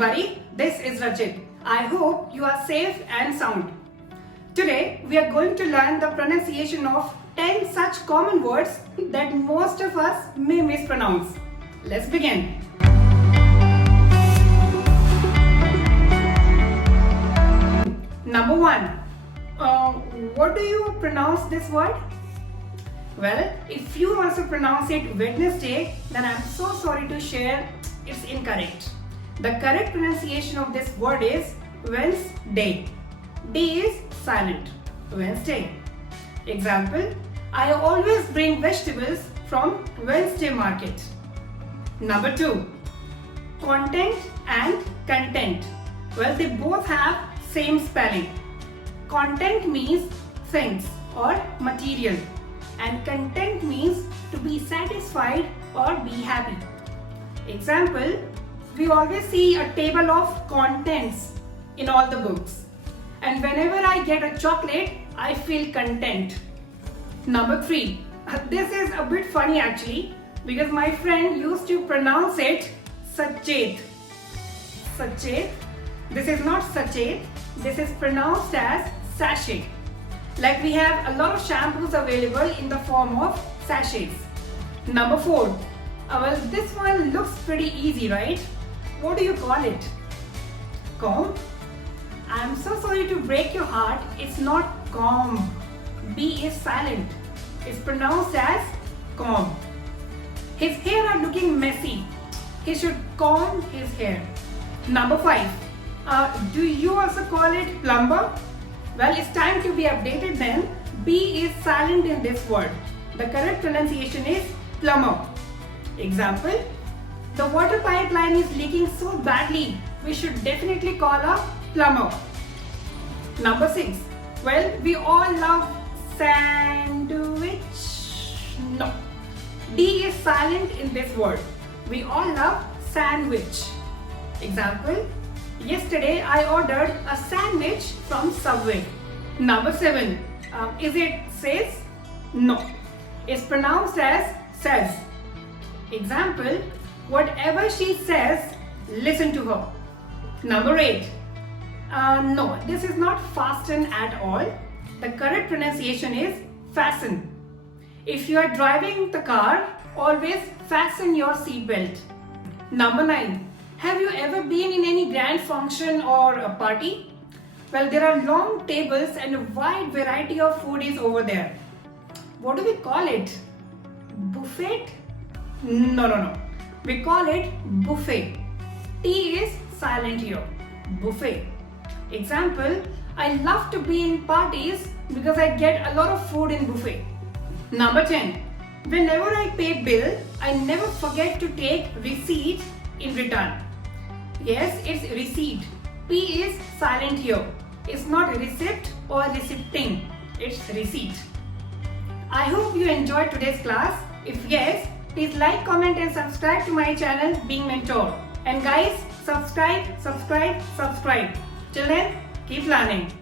everybody, this is Rajit. I hope you are safe and sound. Today we are going to learn the pronunciation of 10 such common words that most of us may mispronounce. Let's begin. Number 1. What do you pronounce this word? Well, if you also pronounce it Wednesday, then I'm so sorry to share it's incorrect. The correct pronunciation of this word is Wednesday. D is silent. Wednesday. Example, I always bring vegetables from Wednesday market. Number 2. Content and content. Well, they both have same spelling. Content means things or material, and content means to be satisfied or be happy. Example, we always see a table of contents in all the books, and whenever I get a chocolate, I feel content. Number 3. This is a bit funny actually, because my friend used to pronounce it Sachet. Sachet. This is not Sachet. This is pronounced as sachet. Like we have a lot of shampoos available in the form of sachets. Number 4. Well, this one looks pretty easy, right? What do you call it? Comb? I'm so sorry to break your heart. It's not comb. B is silent. It's pronounced as comb. His hair are looking messy. He should comb his hair. Number 5. Do you also call it plumber? Well, it's time to be updated then. B is silent in this word. The correct pronunciation is plumber. Example, the water pipeline is leaking so badly, we should definitely call a plumber. Number 6. Well, we all love sandwich. No. D is silent in this word. We all love sandwich. Example, yesterday I ordered a sandwich from Subway. Number 7. Is it says? No. It's pronounced as says. Example, whatever she says, listen to her. Number 8. No, this is not fasten at all. The correct pronunciation is fasten. If you are driving the car, always fasten your seatbelt. Number 9. Have you ever been in any grand function or a party? Well, there are long tables and a wide variety of food is over there. What do we call it? Buffet? No. We call it buffet. T is silent here. Buffet. Example, I love to be in parties because I get a lot of food in buffet. Number 10. Whenever I pay bill, I never forget to take receipt in return. Yes, it's receipt. P is silent here. It's not receipt or receipting. It's receipt. I hope you enjoyed today's class. If yes, please like, comment and subscribe to my channel Being Mentor. And guys, subscribe. Till then, keep learning.